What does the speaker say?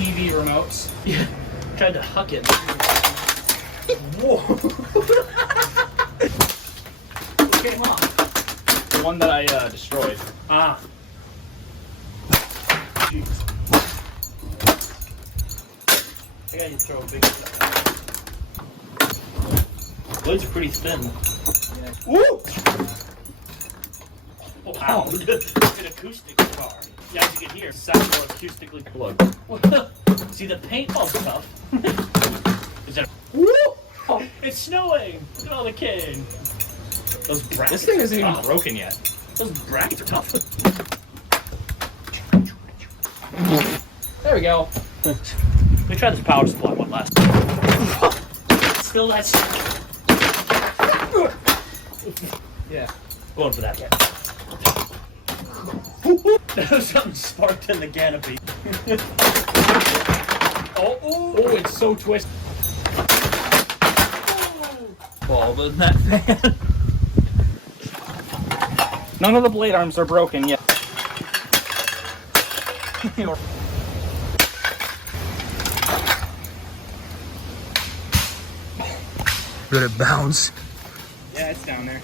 TV remotes. Yeah. Tried to huck it. Whoa. What came off? The one that I destroyed. Ah. Jeez. I got you throw a big stuff. Blades are pretty thin. Yeah. Woo! Wow. It's an acoustic guitar. Yeah, as you can hear, sounds more acoustically plugged. See, the paintball stuff. Is that? Woo! Oh, it's snowing! Look at all the cane. Those brackets. This thing isn't even tough. broken yet. Those brackets are tough. There we go. We tried this power supply one last time. Still that stuck. Yeah. Going for that guy. There was something sparked in the canopy. Oh, it's so twisted. Ball than that fan. None of the blade arms are broken yet. Did it bounce? Yeah, it's down there.